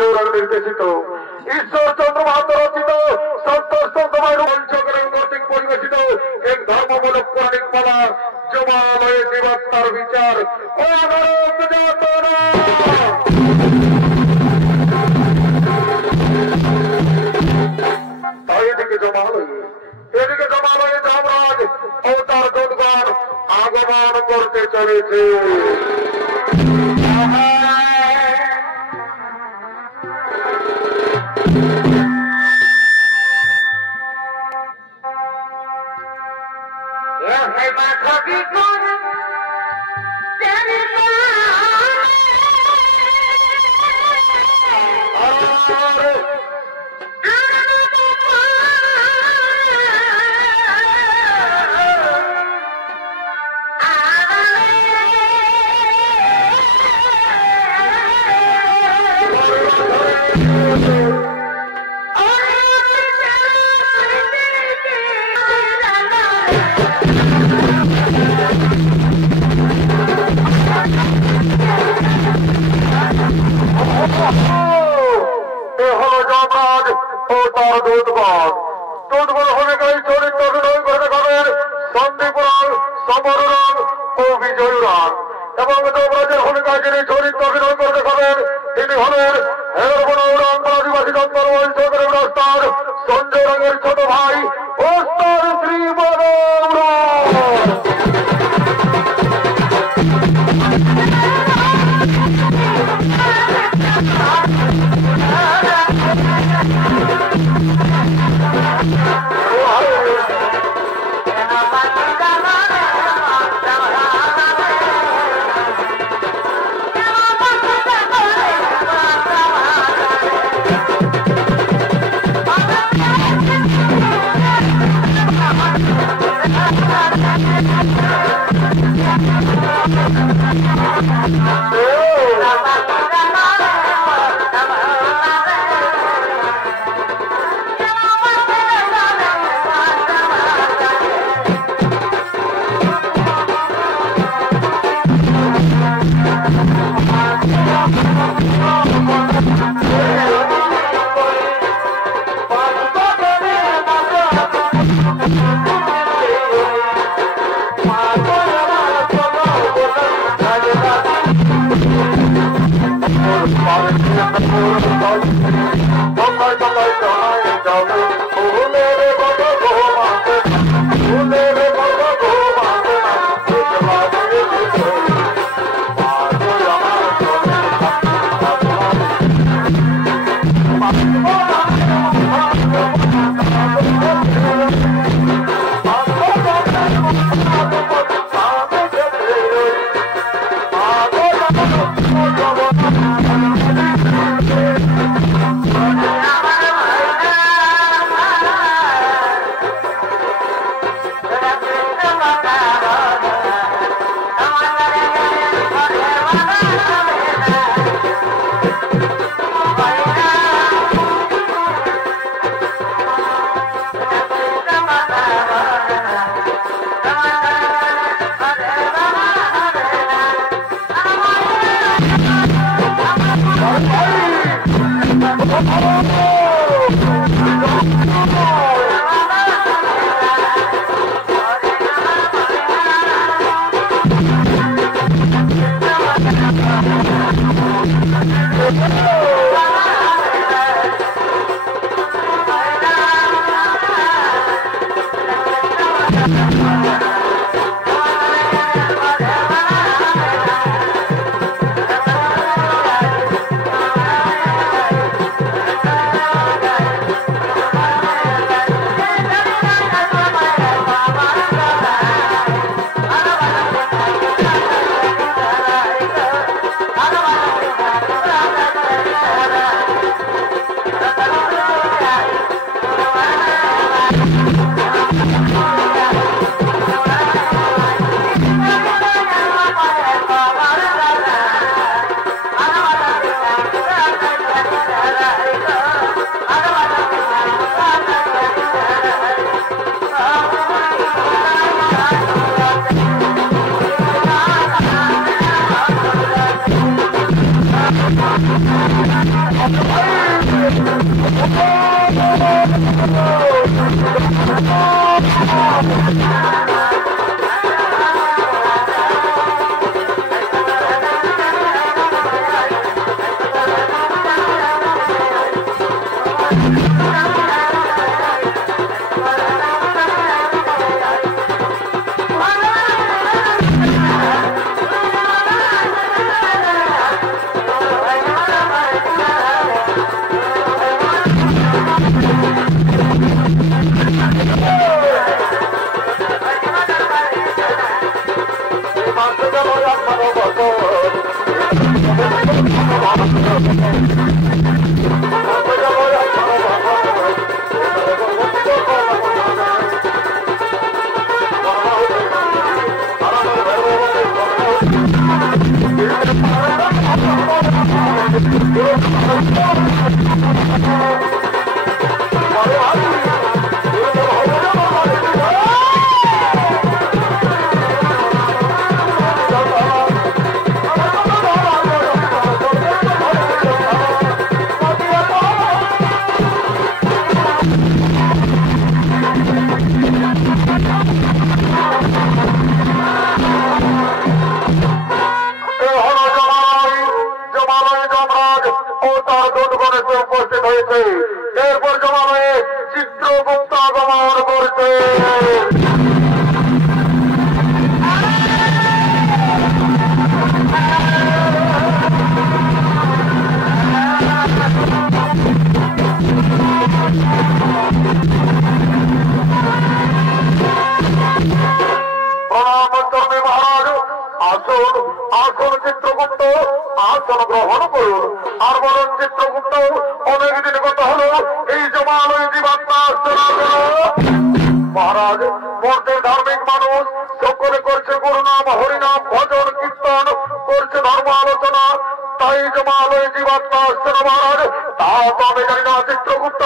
দেওরার নির্দেশিত ঈশ্বরচন্দ্র মাহাতো রচিত সন্তোষ মঞ্চকরণ কর্তৃক পরিবেশিত এক ধর্মমূলক পৌরাণিক পালা জমালয়ে জীবাত্মার বিচার ও তাই এদিকে জমালয়ে যমরাজ ও তার দূতগণ আগমন করতে চলেছে। সঞ্জয় রঙের ছোট ভাই ওস্তাদ শ্রী এরপর জমালয়ে চিত্রগুপ্ত আগমন করছে। মহারাজ আসুন আসুন চিত্রগুপ্ত আসন গ্রহণ করুন। আর বলুন চিত্রগুপ্ত অনেকদিন গত হলো এই জমালয় জীবাত্মা আসছে না কেন? মহারাজ মর্তের ধার্মিক মানুষ সকলে করছে গুরুনাম হরিনাম ভজন কীর্তন করছে ধর্ম আলোচনা, তাই জমালয় জীবাত্মা আসছে না মহারাজ। তা তো আমি জানি না চিত্রগুপ্ত।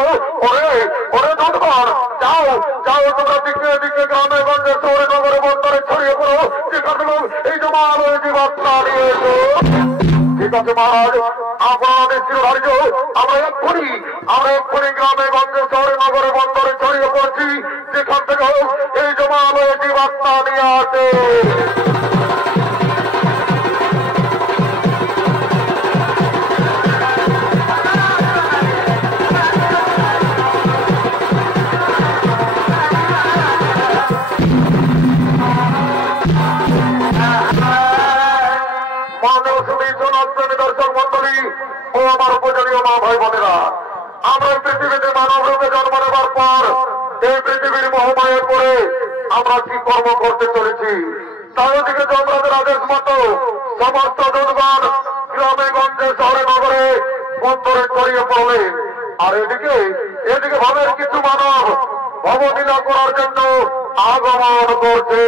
ওরে ওরে দুধগণ যাও যাও তোমরা দিকে দিকে গ্রামে গঞ্জে শহরে নগরে বন্দরে ছড়িয়ে পড়ো, যেখানে এই জমালয় জীবাত্মা নিয়ে এসো। ঠিক আছে মহারাজ, আপনাদের চিরধার্য আমরা এক্ষুনি গ্রামে গঞ্জে শহরে নগরে বন্দরে ছড়িয়ে পড়ছি, যেখান থেকে এই জমালয় জীবাত্মা নিয়ে আসে। দর্শক মন্ডলী ও আমার উপজনীয় মা ভাই বোনেরা, আমরা পৃথিবীতে মানব রূপে জন্ম নেবার পর এই পৃথিবীর মহামায়ে পড়ে আমরা কি কর্ম করতে চলেছি, চারিদিকে যমরাজের আদেশ মতো সমস্ত জনগণ গ্রামে গঞ্জে শহরে নগরে বন্দরে ছড়িয়ে পড়লে, আর এদিকে ভাবের কিছু মানব ভবলীলা করার জন্য আগমন করছে।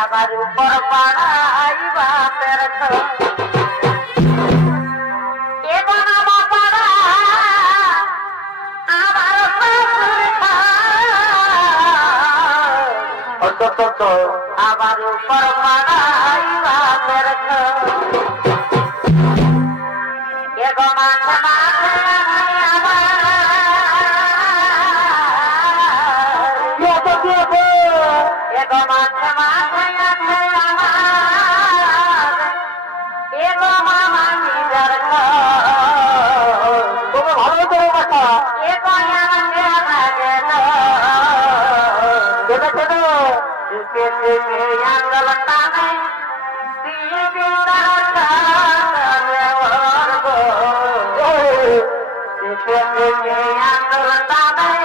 আবার উপর পাড়াই বাপের আবার উপর পাড়াই বাপের এগো মাথা মাথা এগো মাথা মাথা এগো মামা নিজের ভালো তো কথা এগো আন্দোলনটা নেই আন্দোলনটা নেই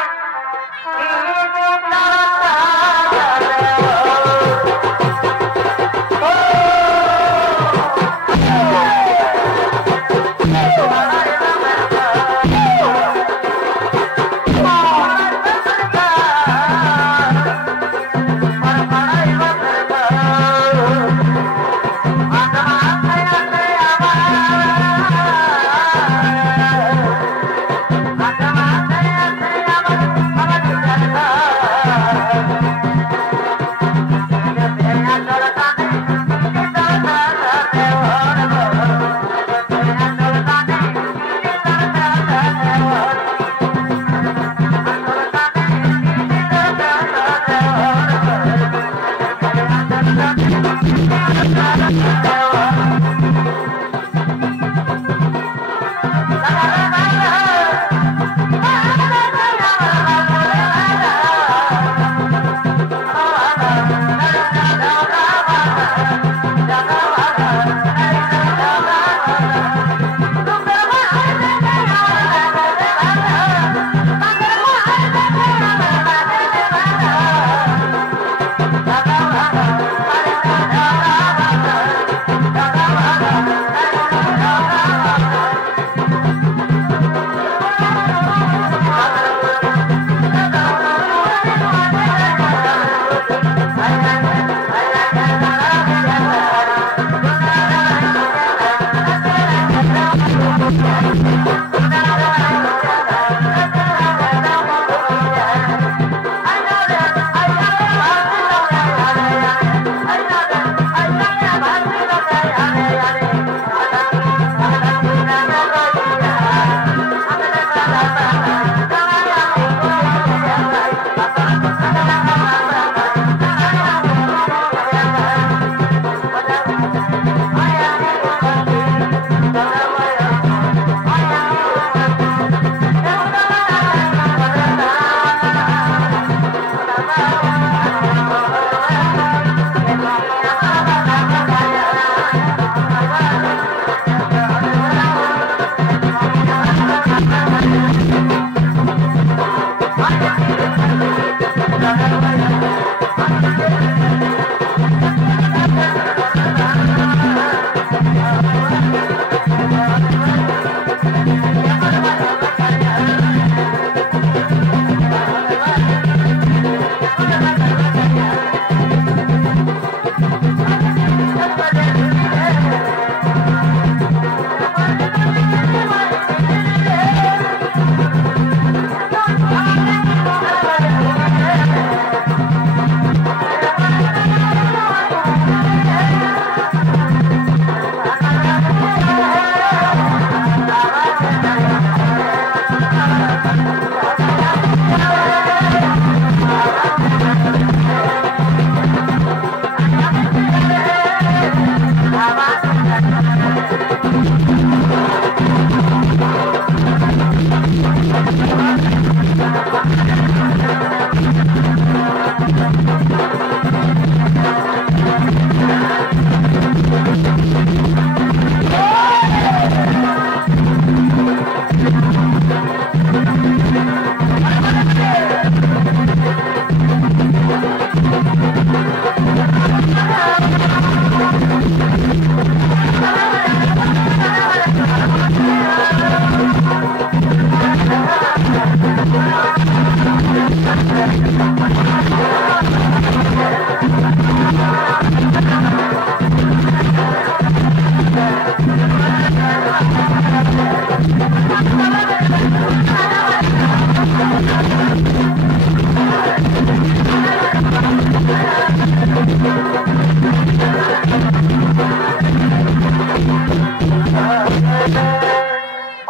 Mata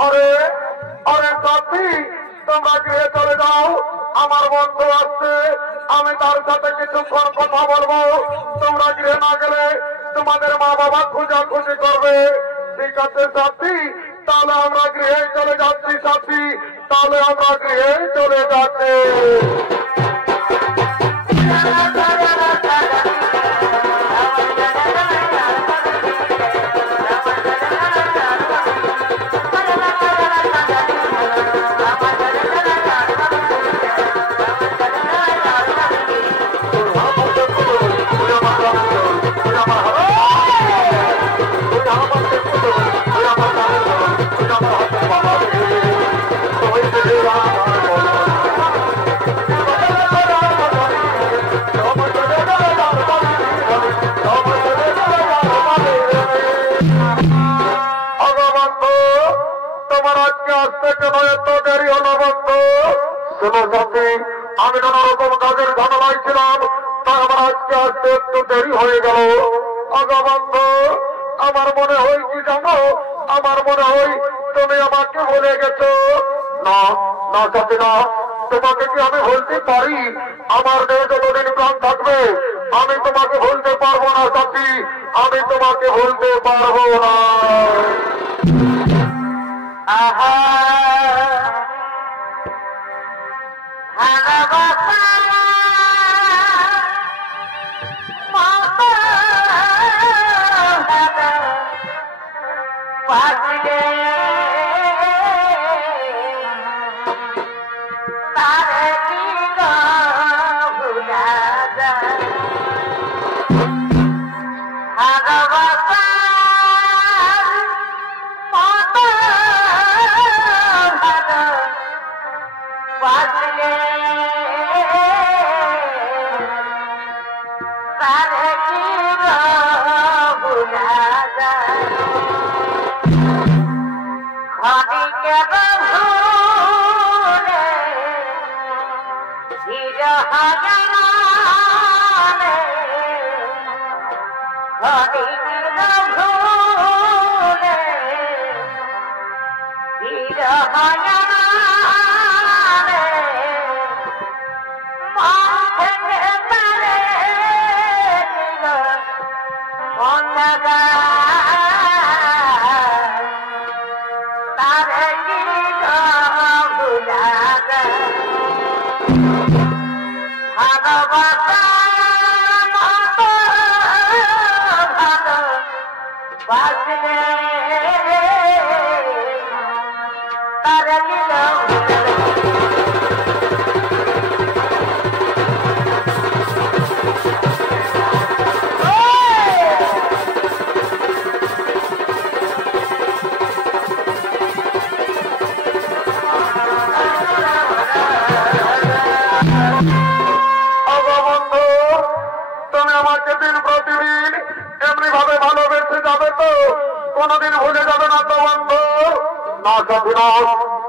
আরে আরে সাথী তোমরা গৃহে চলে যাও, আমার বন্ধু আসছে, আমি তার সাথে কিছুক্ষণ কথা বলবো। তোমরা গৃহে না গেলে তোমাদের মা বাবা খোঁজাখুঁজি করবে। ঠিক আছে সাথী, তাহলে আমরা গৃহে চলে যাচ্ছি। সাথী, তাহলে আমরা গৃহে চলে যাচ্ছি। আমি নানা রকম কাজের ঝামেলায় ছিলাম, তাই আমার আজকে আসতে একটু দেরি হয়ে গেল। আগবন্ধ, আমার মনে হয় কি জানো, আমার মনে হয় তুমি আমাকে ভুলে গেছো। না না সাথী না, তোমাকে কি আমি ভুলতে পারি? আমার দেহে যতদিন প্রাণ থাকবে আমি তোমাকে ভুলতে পারবো না সাথী, আমি তোমাকে ভুলতে পারবো না। আহা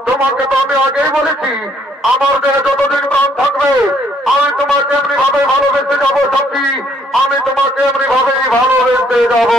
তোমাকে তো আমি আগেই বলেছি, আমার দেহে যতদিন প্রাণ থাকবে আমি তোমাকে এমনি ভাবে ভালোবেসে যাবো সাথী, আমি তোমাকে এমনি ভাবেই ভালোবেসে যাব।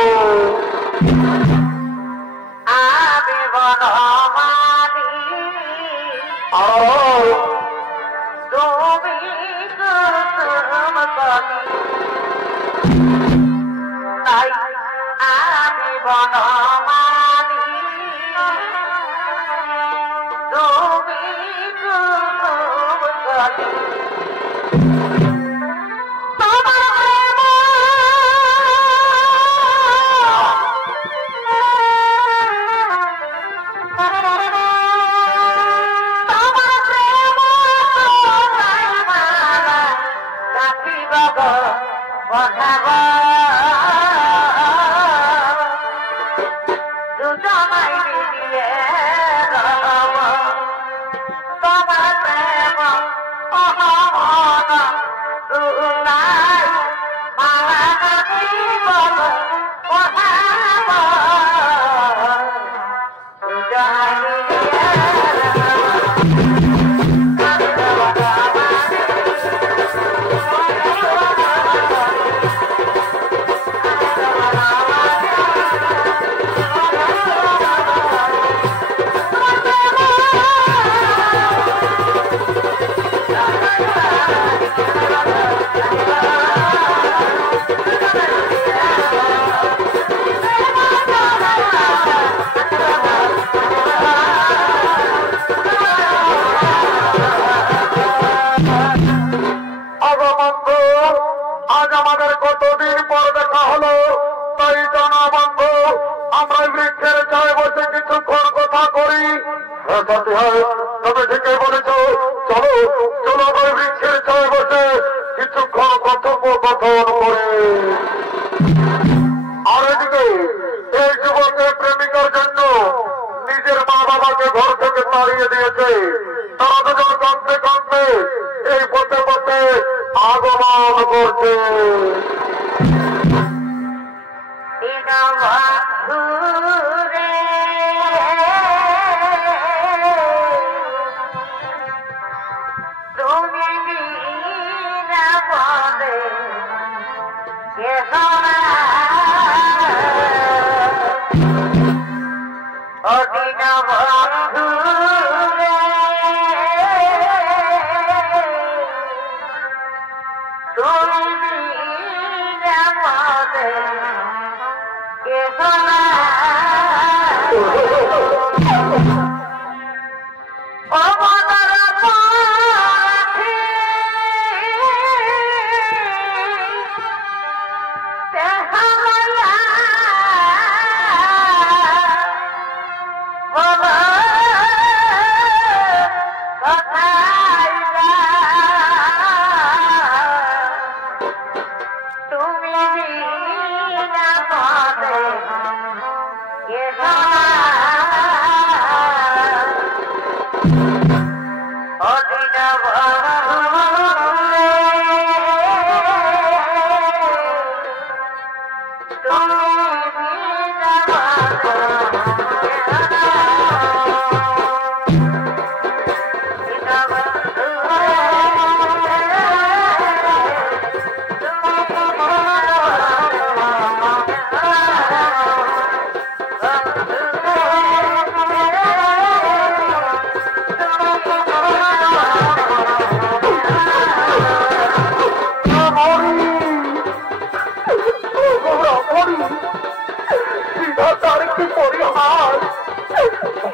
বৃক্ষের ছায় বসে কিছুক্ষণ কথা করি। হ্যাঁ সাথী, হ্যাঁ তবে ঠিকই বলেছ, চলো চলো ওই বৃক্ষের ছায় বসে কিছুক্ষণ কথোপকথন করে। আর এদিকে এই যুবকের প্রেমিকার জন্য নিজের মা বাবাকে ঘর থেকে তাড়িয়ে দিয়েছে। তারা দুজন কাঁদতে কাঁদতে এই পথে পথে আগমন করছে।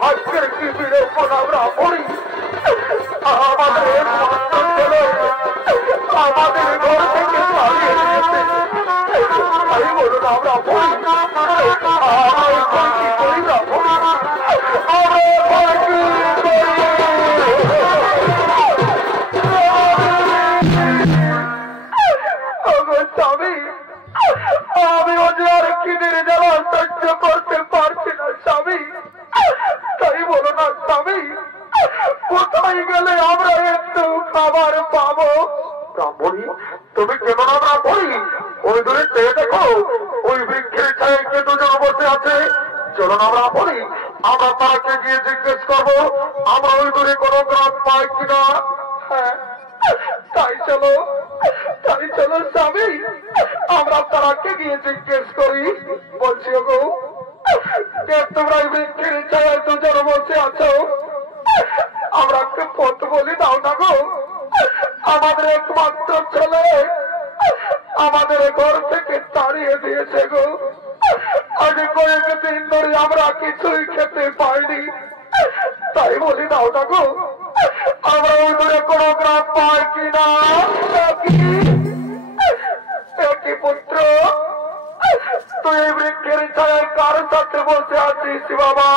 ভাগ্যের কি বিড়ম্বন আমরা পড়ি। আমাদের আমাদের ঘর থেকে পালিয়ে দিয়েছে। তাই বলুন আমরা পড়ি, কি করি না পড়ি, স্বামী আমি ওদের আর খিদের জ্বালা সহ্য করতে পারছি না স্বামী। তাই বলো না স্বামী, কোথায় গেলে আমরা একটু খাবার পাবো? ব্রাহ্মণী তুমি কেন না ব্রাহ্মণী, ওই দূরে চেয়ে দেখো, ওই বৃক্ষের ছায় কে দুজন বসে আছে। চলো না ব্রাহ্মণী, আমরা তাকে গিয়ে জিজ্ঞেস করবো আমরা ওই দূরে কোনো গ্রাম পাই কিনা। হ্যাঁ তাই চলো, তাই চলো স্বামী, আমরা তারাকে গিয়ে জিজ্ঞেস করি। বলছি গো, তোমরা এই বৃক্ষের ছায় দুজন বসে আছো, আমরা একটু পথ বলি দাও না গো। আমাদের একমাত্র ছেলে আমাদের ঘর থেকে তাড়িয়ে দিয়েছে গো। আজ কয়েকদিন ধরে আমরা কিছুই খেতে পাইনি, তাই বলি দাও না গো, আমরা ওই দূরে কোনো গ্রাম পাই কিনা। একই পুত্র, তুই বৃক্ষের ছায় কার সাথে বসে আছিস বাবা?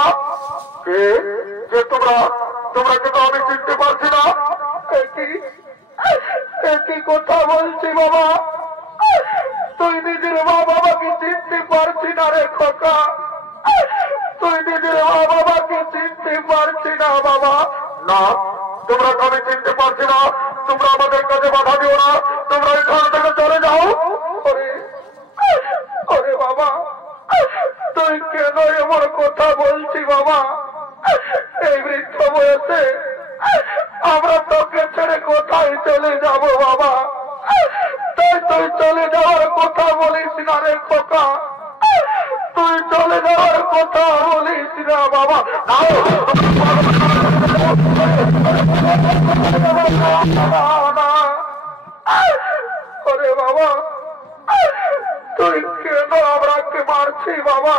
যে তোমরা তোমরা কিন্তু আমি চিনতে পারছি না। একই কথা বলছি বাবা, তুই নিজের মা বাবাকে চিনতে পারছি না রে খোকা, তুই নিজের মা বাবাকে চিনতে পারছি না বাবা। না তোমরা আমি চিনতে পারছি না, তোমরা আমাদের কাছে বাধা দিও না, তোমরা এখান থেকে চলে যাও। ওরে বাবা, তুই কেন এমন কথা বলছি বাবা? এই বৃদ্ধ বয়সে আমরা তোকে ছেড়ে কোথায় চলে যাব বাবা? তাই তুই চলে যাওয়ার কথা বলিস না রে খোকা, তুই চলে যাওয়ার কথা বলিস না বাবা। ওরে বাবা, তুই কেন আমরাকে মারছি বাবা?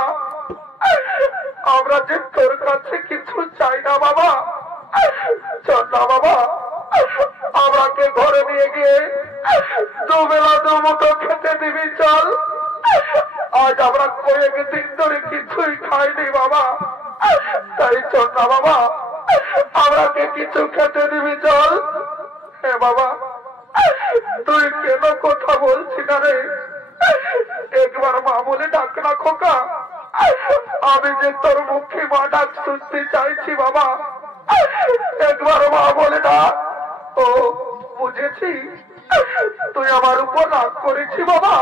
আমরা যে তোর কাছে কিছু চাই না বাবা। চল না বাবা, আমরাকে ঘরে নিয়ে গিয়ে দুবেলা দুমুঠো খেতে দিবি। চল, আজ আমরা কয়েকদিন ধরে কিছুই খাইনি বাবা, তাই চল না বাবা আমরাকে কিছু খেতে দিবি চল। হ্যাঁ বাবা, তুই কেন কথা বলছি না রে? একবার মা বলে ডাক না খোকা, আমি যে তোর মুখে মা ডাক শুনতে চাইছি বাবা, একবার মা বলে ডাক। ও বুঝেছি, তুই আমার উপর রাগ করেছি বাবা,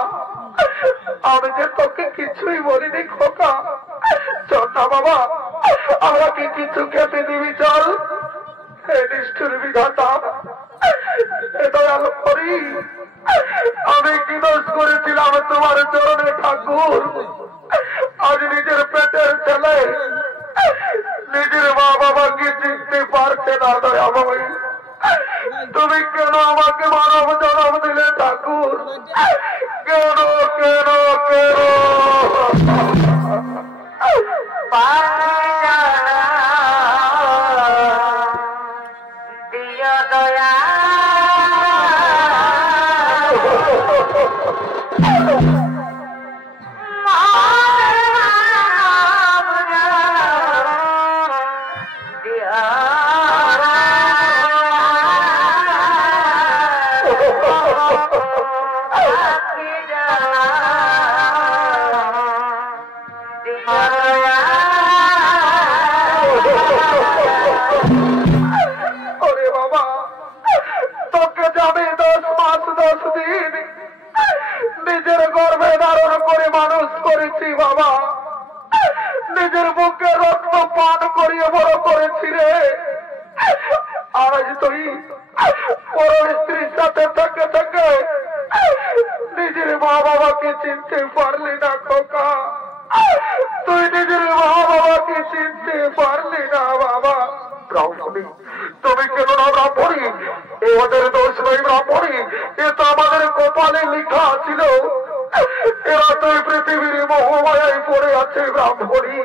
আমি যে তোকে কিছুই বলিনি খোকা। চল না বাবা আমরা কি কিছু খেতে দিবি চল। হে নিষ্ঠুর বিধাতা, আমি কি দোষ করেছিলাম তোমার চরণে ঠাকুর? আজ নিজের পেটের ছেলে নিজের মা বাবাকে চিনতে পারছে না দয়াময়, তুমি কেন আমাকে মানব জন্ম দিলে ঠাকুর? কেন কেন কেন? ওরে বাবা, তোকে যাবে 10 মাস 10 দিন নিজের গর্ভে ধারণ করে মানুষ করেছি বাবা, নিজের বুকে রক্ত পান করিয়ে বড় করেছি রে। আজ তুই পরের স্ত্রীর সাথে থেকে থেকে নিজের মা বাবাকে চিনতে পারলি না খোকা, তুই নিজের মা বাবাকে চিনতে পারলি না বাবা। ব্রাহ্মণী, তুমি কেন না ব্রাহ্মণী? এ ওদের দোষ নয় ব্রাহ্মণী, এ তো আমাদের কপালে লেখা ছিল। এরা তুই পৃথিবীর মোহমায়ায় পড়ে আছে ব্রাহ্মণী।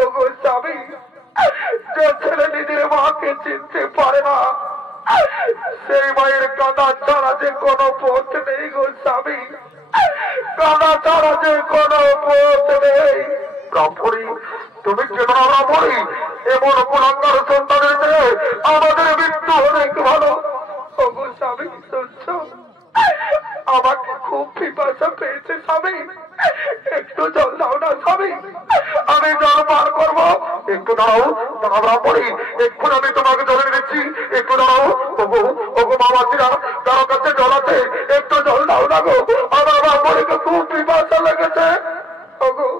ওগো স্বামী, যে ছেলে নিজের মাকে চিনতে পারে না সেই মায়ের কাঁদা ছাড়া যে কোনো পথ নেই গো স্বামী, কাঁদা ছাড়া যে কোনো পথ নেই। ব্রাহ্মণী, তুমি কেন না ব্রাহ্মণী? এমন কুলাঙ্গার সন্তানের চেয়ে আমাদের মৃত্যু অনেক ভালো। ওগো স্বামী শুনছ, আমাকে খুব পিপাসা পেয়েছে স্বামী, একটু জল দাও না স্বামী, আমি জল পান করবো। একটু দাঁড়াও দাঁড়া ব্রাহ্মণী, একটু আমি তোমাকে জলে দিচ্ছি, একটু দাঁড়াও। ওগো ওগো মামাজিরা, কারো কাছে জল আছে? একটু জল দাও না গো, আমার ব্রাহ্মণীকে খুব পিপাসা লেগেছে। ওগো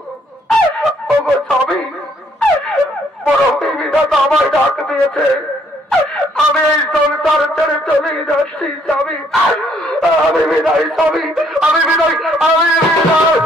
ওগো স্বামী, বড় বিধাতা আমায় ডাক দিয়েছে, আমি এই সংসার ছেড়ে চলে যাচ্ছি স্বামী, আমি বিদায় স্বামী, আমি বিদায়, আমি বিদায়।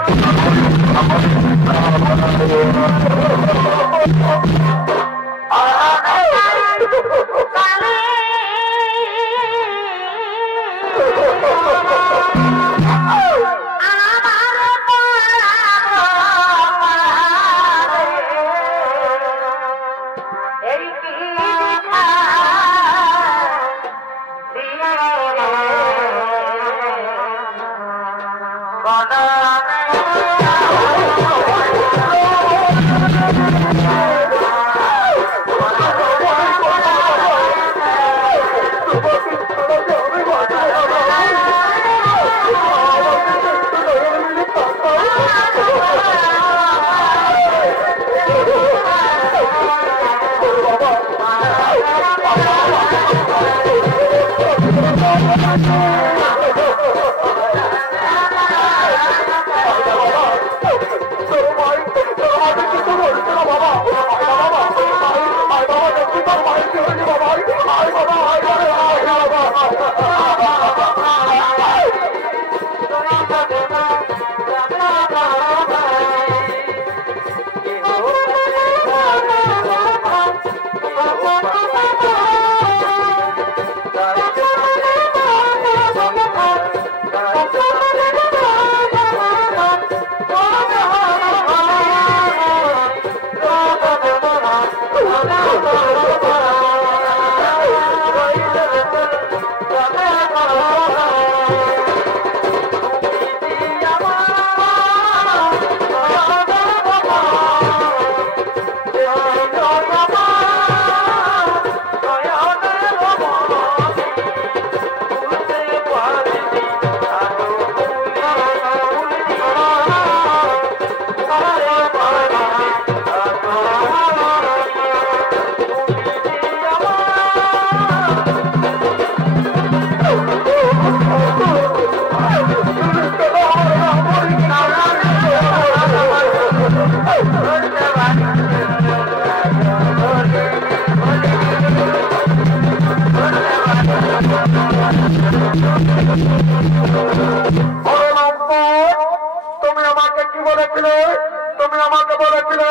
বলেছিলে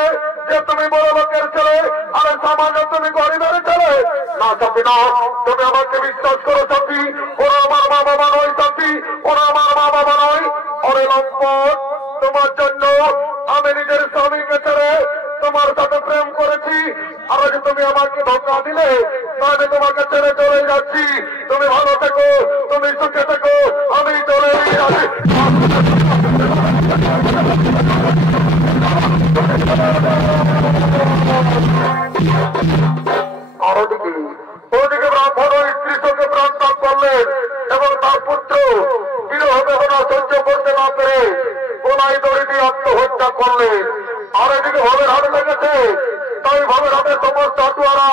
যে তুমি বড় লোকের ছেলে আর সমাজে তুমি গরিবের ছেলে না চাপি না তুমি আমাকে বিশ্বাস করো চাপি ওরা আমার মা বাবা নয় চাপি ওরা আমার মা বাবা নয় ওরে লম্পট তোমার জন্য আমি নিজের স্বামীকে ছেড়ে তোমার সাথে প্রেম করেছি আর আজ তুমি আমাকে ধোকা দিলে তাহলে তোমাকে ছেড়ে চলে যাচ্ছি তুমি ভালো থেকো তুমি সুখে থেকো আমি চলে যাচ্ছি ওদিকে ব্রাহ্মণ স্ত্রী সঙ্গে প্রাণ ত্যাগ করলেন এবং তার পুত্র বিরহ বেদনা সহ্য করতে না পেরে গোলাই দড়ি দিয়ে আত্মহত্যা করলেন আর এদিকে ভবের হাট লেগেছে তাই ভবের হাটের সমস্ত হাটুয়ারা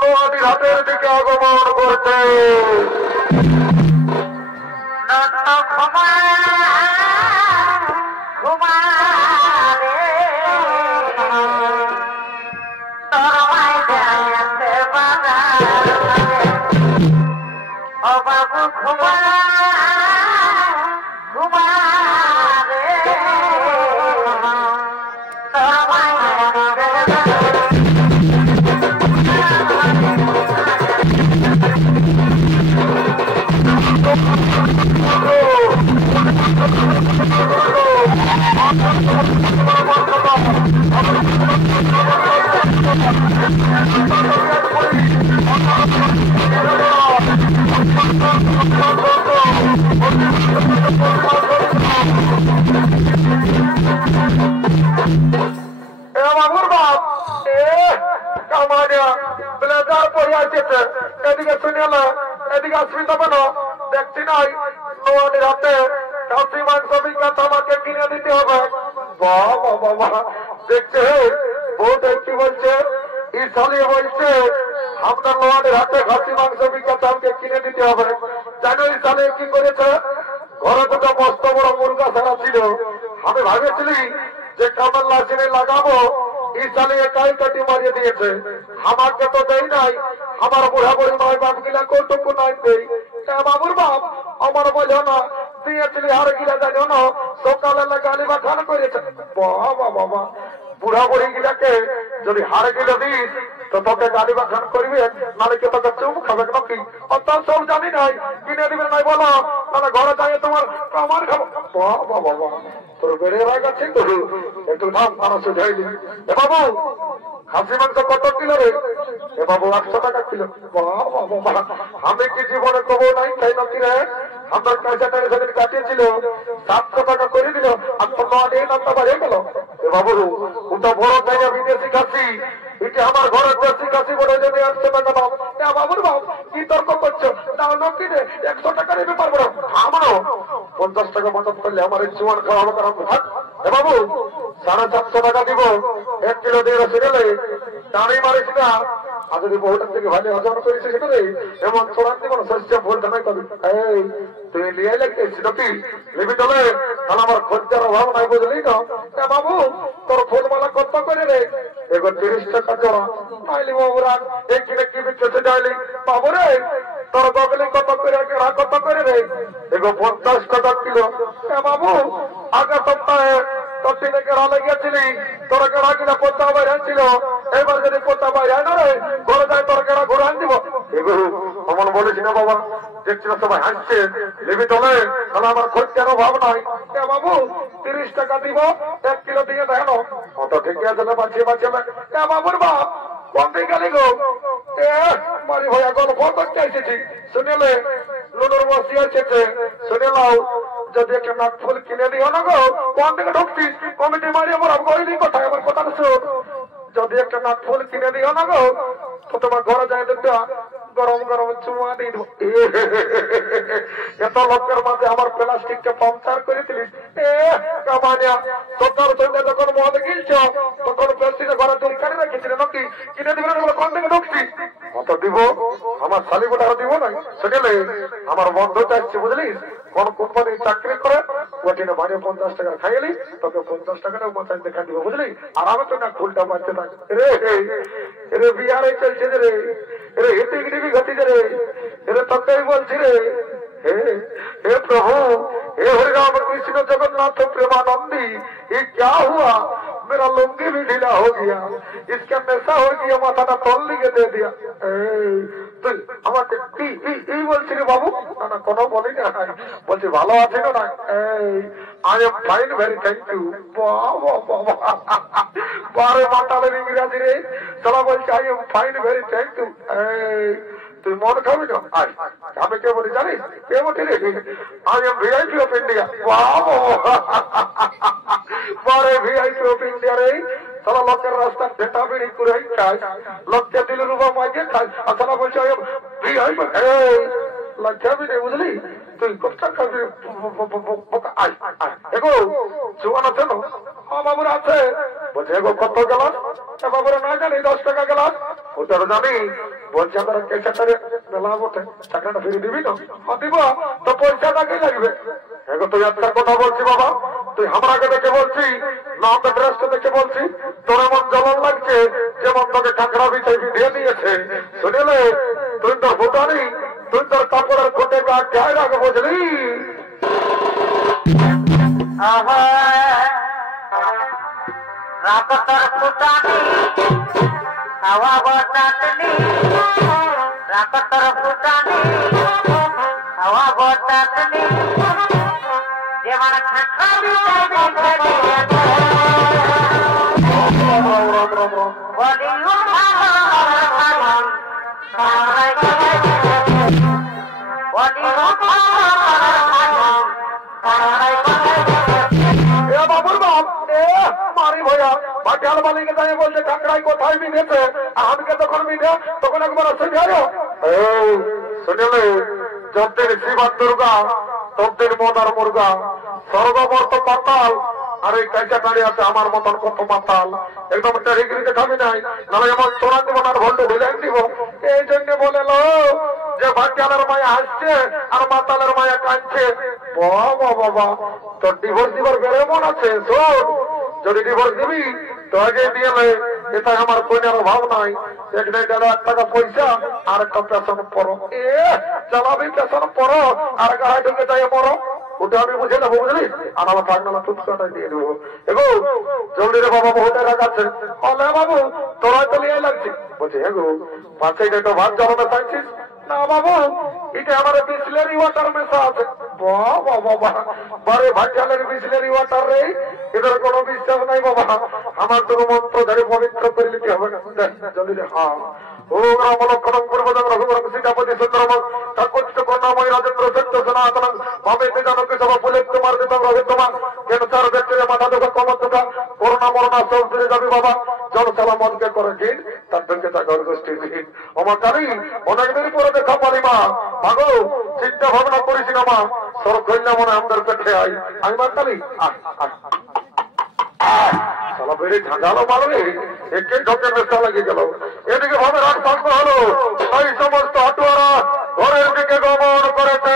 নোয়াদির হাটের দিকে আগমন করছে এদিকে শুনে না এদিকে অসুবিধা কেন দেখছি নাই নোয়াদের হাতে খাসি মাংস বিখ্যাত আমাকে কিনে দিতে হবে বাবা বাবা দেখছে বহুত একটি বলছে ইসালিয়ে বলছে আপনার নোয়াদের হাতে খাসি মাংস বিখ্যাত আমাকে কিনে দিতে হবে জানো ইসালিয়ে কি করেছে ঘরে দুটো মস্ত বড় মুরগা ছাড়া ছিল আমি ভাবেছিলি যে কামাল লাসিনে লাগাবো ইসালে একাই কাটি মারিয়ে দিয়েছে আমাকে তো দেই নাই আমার বুড়া বুড়ি মাই বাপ গিলা কৌটুকু নাই দেই বাবুর বাপ আমার বোঝো না দিয়েছিলি হার গিলা জানো না সকালে গালি বাঠান করেছে বাবা বাবা বুড়া বুড়ি গিলাকে যদি হার গিলা দিস তো তোকে গালি বাঠান করবি নাহলে কে তোকে চুপ খাবে নাকি অত সব জানি নাই কিনে দিবে নাই বলো তাহলে ঘরে যাই তোমার আমার খাবো বাবা বাবা তোর বেড়ে গেছে তো একটু নাম মানুষ যাইনি এ বাবু খাসি মাংস কত কিলো রে এ বাবু 800 টাকা কিলো বাবা আমি কি জীবনে কবো নাই তাই নাকি রে আমার পয়সা টাকা সেদিন কাটিয়েছিল 700 টাকা করে দিল আর তো নয় নামটা বাড়িয়ে গেল এ বাবু ওটা বড় তাই বিদেশি খাসি এটা আমার ঘরের দেশি খাসি বলে যদি 800 টাকা দাও এ বাবুর বাবু কি তর্ক করছো দাও নাকি রে 100 টাকা নিতে পারবো না আমারও 50 টাকা মদত করলে আমার জীবন খাওয়া হবে কারণ এ বাবু 750 টাকা দিব 1 কিলো দিয়ে সেগেলে টানি মারিস না আর যদি বহুটার থেকে ভালো হজম করেছে সেখানে এমন চোরান দিব শস্য বলতে নাই কবি এই তুই লিয়ে লাগছিস নাকি লিবি চলে তাহলে আমার খরচার অভাব নাই বুঝলি না এ বাবু তোর ফুলমালা কত করে রে এগো 30 টাকা জোড়া নাইলি বাবুরা এক কিলো কি বিক্রি যাইলি বাবু রে তোর বগলি কত করে কেড়া কত করে রে এগো 50 টাকা কিলো এ বাবু আগের সপ্তাহে তোর দিনে কেড়া লেগেছিলি তোর কেড়া কিনা পোতা বাইরে ছিল এবার যদি পোতা বাইরে না রে ঘরে যায় তোর কেড়া ঘুরান দিব এগুলো অমন বলেছি না বাবা দেখছি না সবাই হাসছে লিবি চলে তাহলে আমার খরচার অভাব নাই এ বাবু 30 টাকা দিব 1 কিলো দিয়ে দেখো অত ঠিক আছে না বাঁচিয়ে বাঁচিয়ে এ বাবুর বাপ কোনটি গেলি গো এ মারি ভাইয়া গল্প করতে এসেছি শুনেলে লুনুর বসি আছে শুনে নাও যদি একটা নাকফুল কিনে দিও না গো কোন থেকে ঢুকছিস কমিটি মারিয়ে বড় কইলি কোথায় আমার কথা শোন যদি একটা নাকফুল কিনে দিও না গো তো তোমার ঘরে যাই দিতে গরম গরম চুমা দিয়ে দেবো এত লোকের মাঝে আমার প্লাস্টিককে পাংচার করে দিলিস কামানিয়া তোর সঙ্গে যখন মদ গিলছ তখন প্লাস্টিকের ঘরে তৈরি করে রেখেছিল নাকি কিনে দিবে না কোন থেকে ঢুকছিস অত দিব আমার শালিগুলো আরো দিব না সেখানে আমার বন্ধুটা আসছে বুঝলিস কোন কোম্পানি চাকরি করে ওখানে বাড়ি 50 টাকা খাইলি তোকে 50 টাকাটা মাথায় দেখা দিব বুঝলি আর আমি তো না ফুলটা মারতে থাকি রে রে বিহারে চলছে রে রে হেঁটে গিয়ে ঘটি রে রে তোকেই বলছি রে हे प्रभु हे हरि राम कृष्ण जगन्नाथ प्रेमानंदी ये क्या हुआ मेरा लुंगी भी ढीला हो गया, इसका नशा हो गया, माथाটা তল্লি কে दे दिया। তুই আমাকে কি বলছিস বাবু? না না কোনো বলি না, বলছি ভালো আছেন না? I am fine, very thank you. বারে মাতালের ইংরেজি রে, সালা বলছে I am fine, very thank you. তুই মদ খাবি না? আমি কে বলি জানিস? কে বলি রে? I am VIP of India. বারে ভিআইপি অফ ইন্ডিয়া রে, সালা লোকের রাস্তা ভেটা বিড়ি করে খায়, লোককে দিল রুবা মাইকে খায়, আর সালা বলছে আই এম ভিআইপি। লজ্জা বি নেই বুঝলি? তুই কোথা খাবি? এগো জোয়ান আছে না? হ্যাঁ বাবুরা আছে। বলছে এগো কত গেলাস? বাবুরা না জানি 10 টাকা গেলাস। ওটা জানি। বলছে আমরা কেসাটারে মেলা বটে, টাকাটা ফিরে দিবি না? হ্যাঁ দিব, তো পয়সাটা কি লাগবে? এগো তুই একটা কথা বলছি বাবা, তুই আমাকে দেখে বলছি না, আমাদের ড্রেসটা দেখে বলছি, তোর এমন জ্বলন লাগছে যেমন তোকে কাঁকড়া বিছাই দিয়ে দিয়েছে। শুনিলে তুই তোর ভুটানি, তুই তোর কাপড়ের খোটে গায়ে রাখে বুঝলি? রাকতর ফুটানি হাওয়া বতাতনি, রাকতর ফুটানি হাওয়া বতাতনি, যেমন খাখাবি বলি বাবুর বাপ মারি ভয়া ভাটিয়াল বালিকে যাই বলছে কাঁকড়াই কোথায় বিঁধেছে, আমাকে যখন বিঁধে তখন একবার শুনিলে যতদিন শিবার দুর্গা ততদিন মদার মুর্গা, স্বর্গবর্ত পাতাল, আর এই কাইচা দাঁড়িয়ে আছে আমার মতন কত মাতাল। একদম টেরিগিরিতে খাবি নাই, নাহলে এমন চোরা দিব না, ভন্ড ঢিলাই দিব। এই জন্য বলে যে ভাটিয়ালের মায়া হাসছে আর মাতালের মায়া কাঁদছে। বাবা বাবা, তোর ডিভোর্স দিবার বেড়ে মন আছে? শোন, যদি ডিভোর্স দিবি তো আগে দিয়ে এটা আমার কইনার অভাব নাই। 1,000 টাকা পয়সা আর একটা পেছন পড়ো, চালাবি পেছন পড়ো আর গায়ে ঢুকে যাই পড়ো, ওটা আমি বুঝে নেবো বুঝলি? আর আমার পাগনালা টুকটাটাই দিয়ে দেবো। এগো জলদি রে বাবা, বহু টাকা আছে। হলে বাবু তোরা তো লিয়ে লাগছি। বলছি এগো পাঁচে একটু ভাত জল মেশাইছিস? না বাবু, এটা আমার বিসলেরি ওয়াটার মেশা আছে। বাবা বাবা, বারে ভাটিয়ালের বিসলেরি ওয়াটার রে, এদের কোনো বিশ্বাস নাই বাবা। আমার তো মন্ত্র ধরে পবিত্র করে নিতে হবে না। জলদি রে। হ্যাঁ ও রাম লক্ষণম পূর্বদং রঘুবরং সীতাপতি সুন্দরম ঠাকুর কন্যাময় রাজেন্দ্র সত্য সনাতন ভাবেতে জানকে সভা ফুলে তোমার দিতম রবিতমা ক্যান্সার ব্যক্তিরে মাথা দুঃখ কমর দুঃখ করোনা মরণা সব দূরে যাবি বাবা। জলশালা মনকে করে দিন, তার দিনকে তা ঘর গোষ্ঠী দিন। আমার জানি অনেকদিন পরে দেখা পারি মা, ভাগো চিন্তা ভাবনা করিস না মা, সর কন্যা মনে আমাদের পেটে আই। আমি বাঙালি সালা বেড়ে ঝাঁঝালো মারবে, একে ঢোকে মেশা লাগে গেল। এদিকে ভাবে রাত থাকতে হলো, এই সমস্ত হাটুয়ারা ঘরের দিকে গমন করেছে।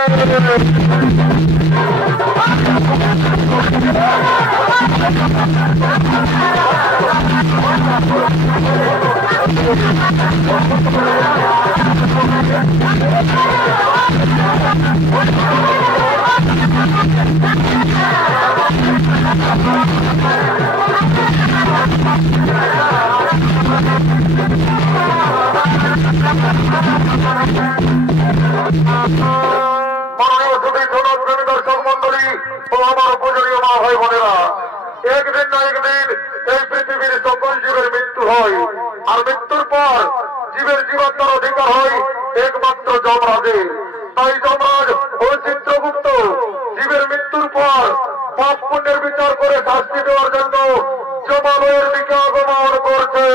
মাননীয় সুধী জনপ্রেমী দর্শক মন্ডলী ও আমার পূজনীয় মা ভাই বোনেরা, একদিন না একদিন এই পৃথিবীর সকল জীবের মৃত্যু হয়, আর মৃত্যুর পর জীবের জীবাত্মার অধিকার হয় একমাত্র যমরাজের। তাই যমরাজ ও চিত্রগুপ্ত জীবের মৃত্যুর পর পাপ পুণ্যের বিচার করে শাস্তি দেওয়ার জন্য যমালয়ের দিকে আগমন করছে।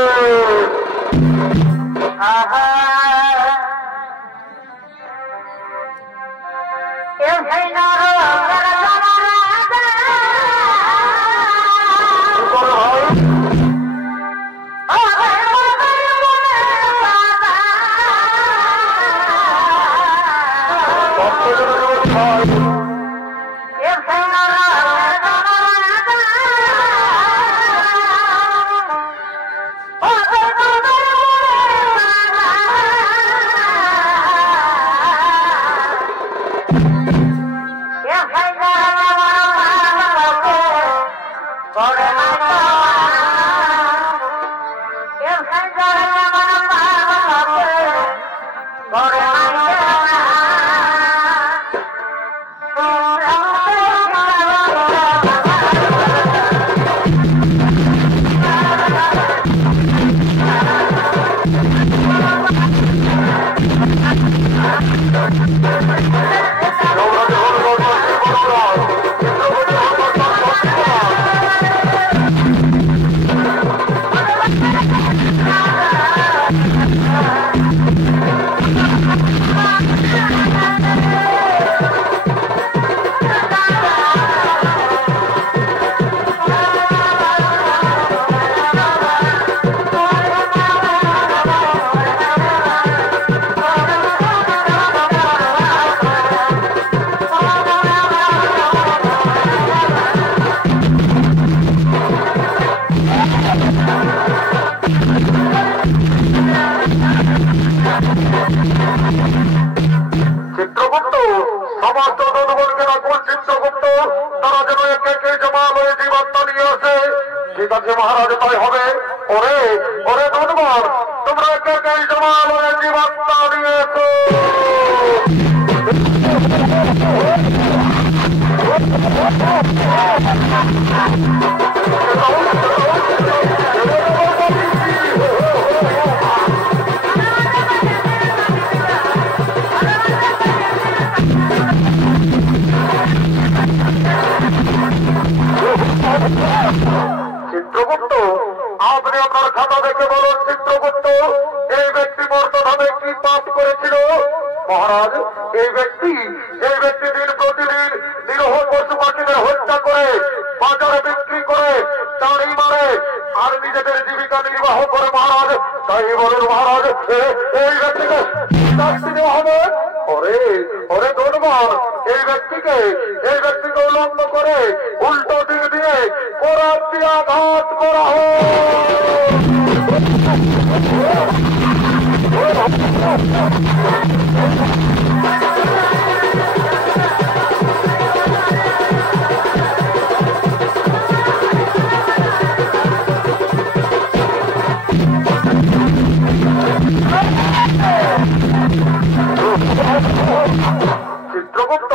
চিত্রগুপ্ত সমস্ত জনগণকে রাখুন। চিত্রগুপ্ত তারা যেন একে একে জমা হয়ে জীবাত্মা নিয়ে আসে। ঠিক আছে মহারাজ, তাই হবে। ওরে ওরে জনগণ, তোমরা একে একে জমা হয়ে জীবাত্মা নিয়ে এসো। চিত্রগুপ্ত আপনি আপনার খাতা দেখে বলুন। চিত্রগুপ্ত এই ব্যক্তি মর্তধামে কি পাপ করেছিল? মহারাজ, এই ব্যক্তি দিন প্রতিদিন নিরহ পশু পাখিদের হত্যা করে বাজারে বিক্রি করে টাড়ি মারে আর নিজেদের জীবিকা নির্বাহ করে মহারাজ। তাই বলুন মহারাজ, এই ব্যক্তিকে শাস্তি দেওয়া হবে। ওরে ওরে জনগণ, এই ব্যক্তিকে উলম্ব করে উল্টো দিক দিয়ে কোরআন দিয়ে আঘাত করা হোক। চিত্রগুপ্ত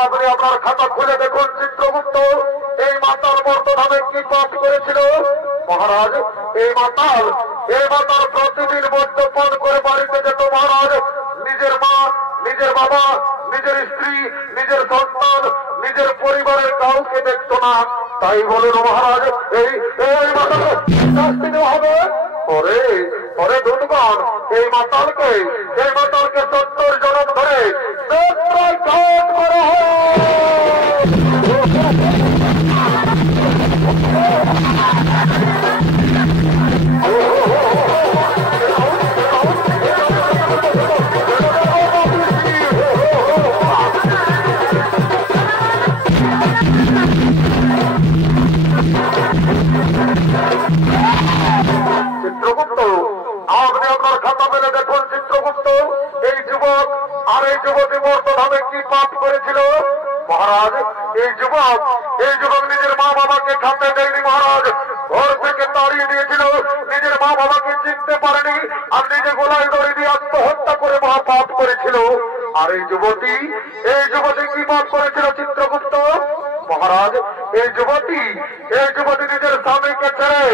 আপনি আপনার খাতা খুলে দেখুন। চিত্রগুপ্ত এই মাতাল মর্তধামে কি পাপ করেছিল? মহারাজ, এই মাতাল প্রতিদিন মদ্যপান করে বাড়িতে যেত মহারাজ। নিজের মা, নিজের বাবা, নিজের স্ত্রী, নিজের সন্তান, নিজের পরিবারের কাউকে দেখত না। তাই বলুন মহারাজ, এই মাতালকে শাস্তি দেওয়া হবে। ওরে ওরে জনগণ, এই মাতালকে 70 জনম ধরে ঘাত করা হয়। চিত্রগুপ্ত আপনি আপনার খাতা মেলে দেখুন। চিত্রগুপ্ত এই যুবক আর এই যুবতী মর্তধামে কি পাপ করেছিল? মহারাজ, এই যুবক নিজের মা বাবাকে খাতে দেয়নি মহারাজ। ঘর থেকে তাড়িয়ে দিয়েছিল, নিজের মা বাবাকে চিনতে পারেনি আর নিজে গোলায় দড়ি দিয়ে আত্মহত্যা করে মহাপাপ করেছিল। আর এই যুবতী কি পাপ করেছিল? চিত্রগুপ্ত মহারাজ, এই যুবতী নিজের স্বামীকে ছেড়ে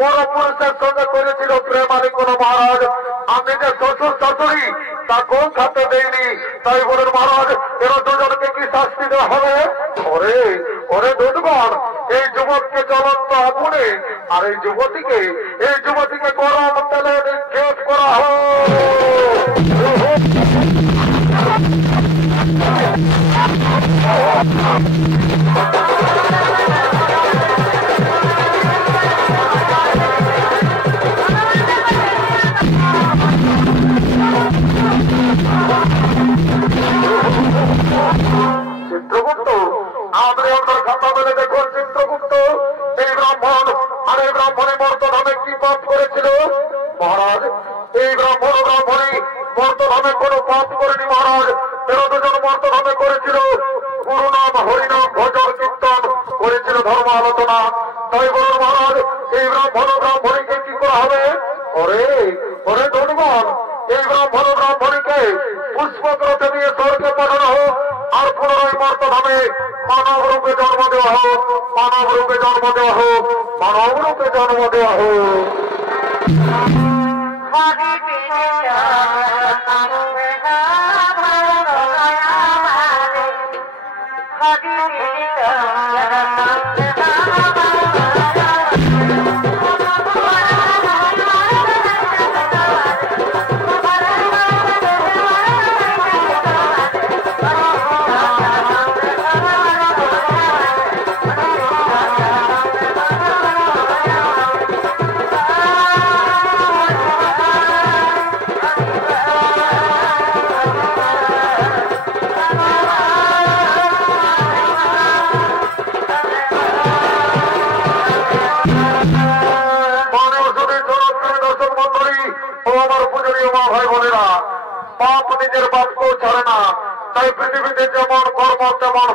বড় পুরুষের সঙ্গে করেছিল প্রেমালি কোন মহারাজ। আর নিজের শ্বশুর শাশুড়ি তাকেও খাতে দেয়নি। তাই বলেন মহারাজ, এরা দুজনকে কি শাস্তি দেওয়া হবে? ওরে ওরে জনগণ, এই যুবককে জ্বলন্ত আগুনে আর এই যুবতীকে গরম তেলে নিক্ষেপ করা হোক। চিত্রগুপ্ত আপনি আপনার খাতা মেলে দেখুন। চিত্রগুপ্ত এই ব্রাহ্মণ আর এই ব্রাহ্মণী মর্তধামে কি পাপ করেছিল? মহারাজ, এই ব্রাহ্মণী মর্তধামে কোনো পাপ করেনি মহারাজ। 13 জন মর্তধামে করেছিল গুরু নাম, হরিনাম, ভজন, কীর্তন করেছিল, ধর্ম আলোচনা। তাই বলুন মহারাজ, এই ব্রাহ্মণীকে কি করা হবে? ওরে ওরে জনগণ, এই ব্রাহ্মণীকে পুষ্পগ্রথে দিয়ে স্বর্গে পাঠানো হোক আর পুনরায় মর্তধামে মানব রূপে জন্ম দেওয়া হোক। ভাই বোনেরা, বাপ নিজের বাপকেও ছাড়ে না, তাই পৃথিবীতে যেমন কর্ম তেমন